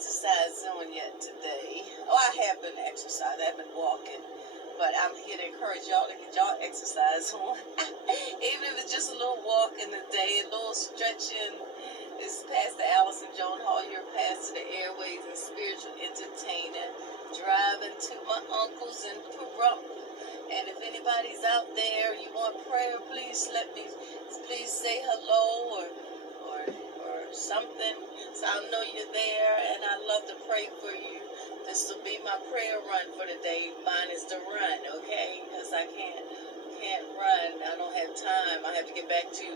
exercise on yet today. Oh, I have been exercising. I've been walking. But I'm here to encourage y'all to get y'all exercise on. Even if it's just a little walk in the day, a little stretching. This is Pastor Allison Joan Hall, your pastor, the Airways and spiritual entertainer, driving to my uncle's in Parump. And if anybody's out there, you want prayer, please say hello or something, so I'll know you're there, and I love to pray for you. This will be my prayer run for the day. Mine is the run, okay? Because I can't run. I don't have time. I have to get back to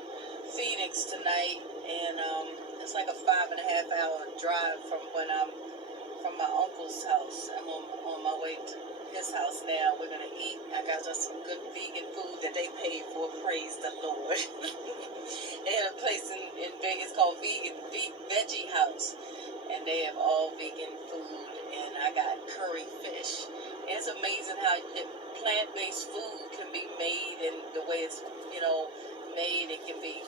Phoenix tonight, and it's like a 5.5 hour drive from my uncle's house. I'm on my way to his house now. We're gonna eat. I got us some good vegan food that they paid for. Praise the Lord. They have a place in Vegas called Veggie House, and they have all vegan food. And I got curry fish. And it's amazing how plant-based food can be made, and the way it's made. It can be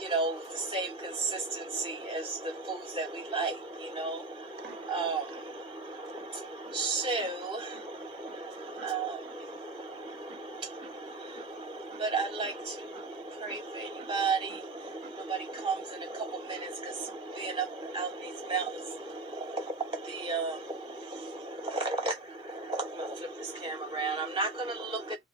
the same consistency as the foods that we like. But I'd like to pray for anybody. Nobody comes in a couple minutes because being out in these mountains, I'm gonna flip this camera around. I'm not gonna look at